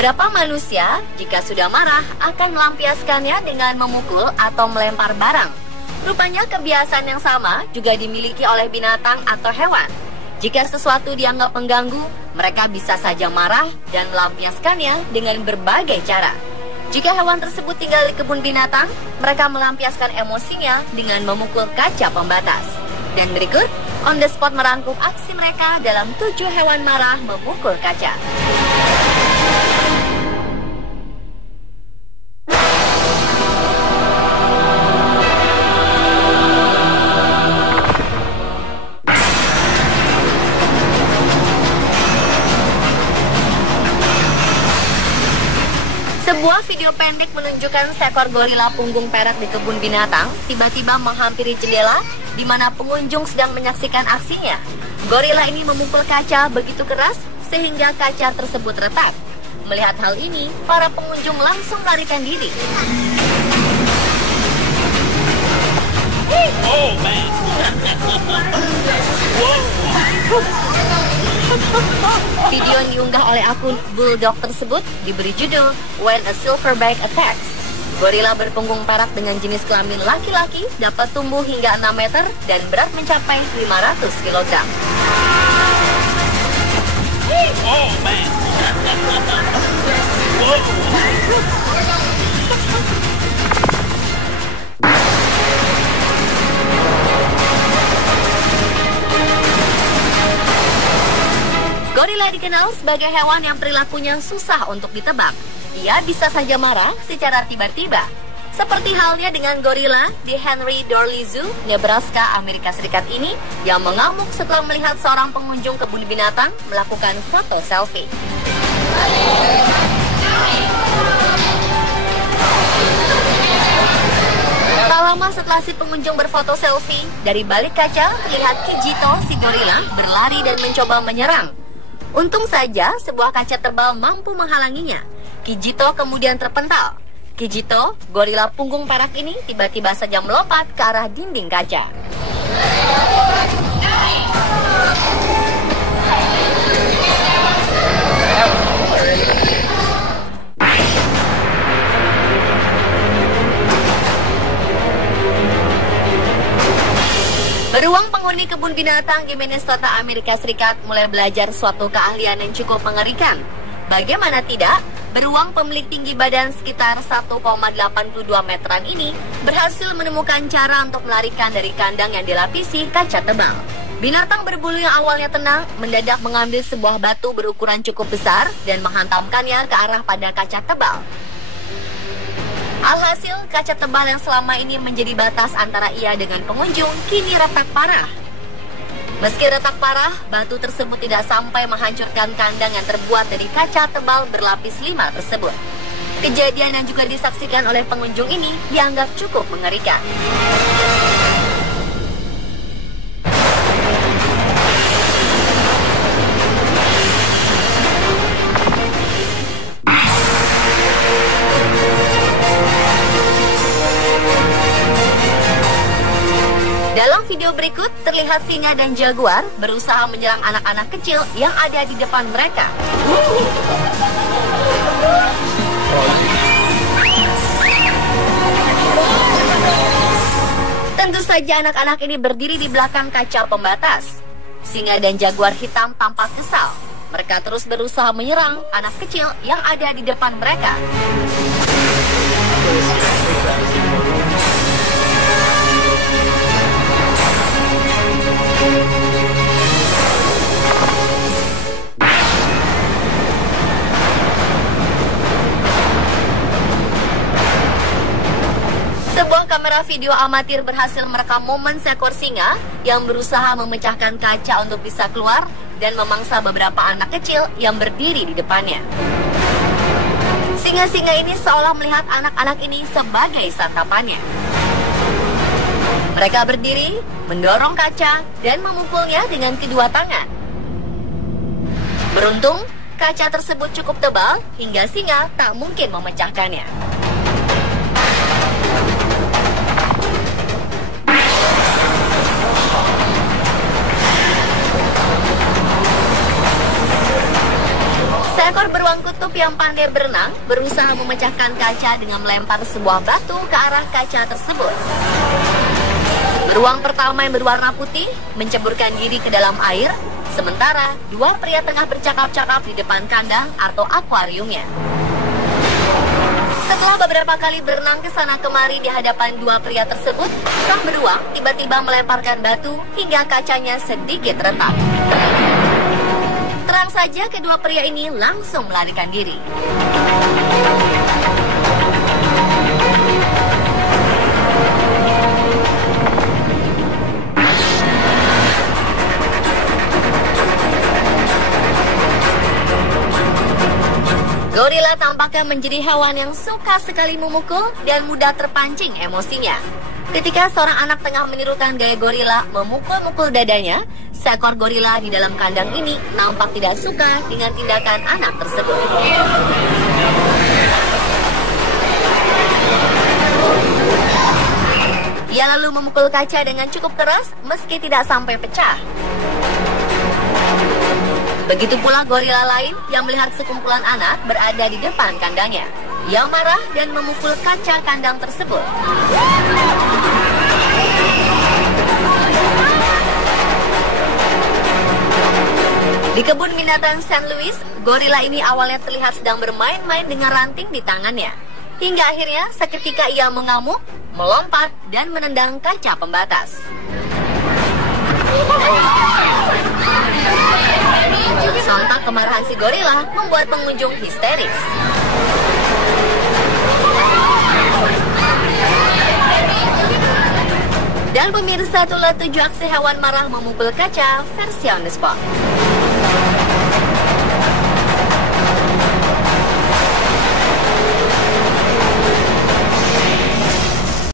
Beberapa manusia, jika sudah marah, akan melampiaskannya dengan memukul atau melempar barang. Rupanya kebiasaan yang sama juga dimiliki oleh binatang atau hewan. Jika sesuatu dianggap mengganggu, mereka bisa saja marah dan melampiaskannya dengan berbagai cara. Jika hewan tersebut tinggal di kebun binatang, mereka melampiaskan emosinya dengan memukul kaca pembatas. Dan berikut, On The Spot merangkum aksi mereka dalam 7 hewan marah memukul kaca. Sebuah video pendek menunjukkan seekor gorila punggung perak di kebun binatang tiba-tiba menghampiri jendela di mana pengunjung sedang menyaksikan aksinya. Gorila ini memukul kaca begitu keras sehingga kaca tersebut retak. Melihat hal ini, para pengunjung langsung melarikan diri. Oh man. Video yang diunggah oleh akun Bulldog tersebut diberi judul When a Silverback Attacks. Gorila berpunggung perak dengan jenis kelamin laki-laki dapat tumbuh hingga 6 meter dan berat mencapai 500 kg. Oh man. Gorila dikenal sebagai hewan yang perilakunya susah untuk ditebak. Ia bisa saja marah secara tiba-tiba. Seperti halnya dengan gorila di Henry Doorly Zoo, Nebraska, Amerika Serikat ini yang mengamuk setelah melihat seorang pengunjung kebun binatang melakukan foto selfie. Tak lama setelah si pengunjung berfoto selfie, dari balik kaca terlihat Kijito si gorila berlari dan mencoba menyerang. Untung saja sebuah kaca tebal mampu menghalanginya. Kijito kemudian terpental. Kijito, gorila punggung perak ini tiba-tiba saja melompat ke arah dinding kaca. Beruang penghuni kebun binatang di Minnesota, Amerika Serikat mulai belajar suatu keahlian yang cukup mengerikan. Bagaimana tidak, beruang pemilik tinggi badan sekitar 1,82 meteran ini berhasil menemukan cara untuk melarikan dari kandang yang dilapisi kaca tebal. Binatang berbulu yang awalnya tenang mendadak mengambil sebuah batu berukuran cukup besar dan menghantamkannya ke arah pada kaca tebal. Alhasil, kaca tebal yang selama ini menjadi batas antara ia dengan pengunjung kini retak parah. Meski retak parah, batu tersebut tidak sampai menghancurkan kandang yang terbuat dari kaca tebal berlapis 5 tersebut. Kejadian yang juga disaksikan oleh pengunjung ini dianggap cukup mengerikan. Dalam video berikut, terlihat singa dan jaguar berusaha menyerang anak-anak kecil yang ada di depan mereka. Tentu saja anak-anak ini berdiri di belakang kaca pembatas. Singa dan jaguar hitam tampak kesal. Mereka terus berusaha menyerang anak kecil yang ada di depan mereka. Sebuah kamera video amatir berhasil merekam momen seekor singa yang berusaha memecahkan kaca untuk bisa keluar dan memangsa beberapa anak kecil yang berdiri di depannya. Singa-singa ini seolah melihat anak-anak ini sebagai santapannya. Mereka berdiri, mendorong kaca, dan memukulnya dengan kedua tangan. Beruntung, kaca tersebut cukup tebal hingga singa tak mungkin memecahkannya. Seekor beruang kutub yang pandai berenang berusaha memecahkan kaca dengan melempar sebuah batu ke arah kaca tersebut. Beruang pertama yang berwarna putih menceburkan diri ke dalam air, sementara dua pria tengah bercakap-cakap di depan kandang atau akuariumnya. Setelah beberapa kali berenang ke sana kemari di hadapan dua pria tersebut, sang beruang tiba-tiba melemparkan batu hingga kacanya sedikit retak. Terang saja kedua pria ini langsung melarikan diri. Gorila tampaknya menjadi hewan yang suka sekali memukul dan mudah terpancing emosinya. Ketika seorang anak tengah menirukan gaya gorila memukul-mukul dadanya, seekor gorila di dalam kandang ini nampak tidak suka dengan tindakan anak tersebut. Ia lalu memukul kaca dengan cukup keras meski tidak sampai pecah. Begitu pula gorila lain yang melihat sekumpulan anak berada di depan kandangnya. Ia marah dan memukul kaca kandang tersebut. Di kebun binatang St. Louis, gorila ini awalnya terlihat sedang bermain-main dengan ranting di tangannya. Hingga akhirnya seketika ia mengamuk, melompat, dan menendang kaca pembatas. Sontak kemarahan si gorila membuat pengunjung histeris. Dan pemirsa, itulah 7 aksi hewan marah memukul kaca versi on the spot.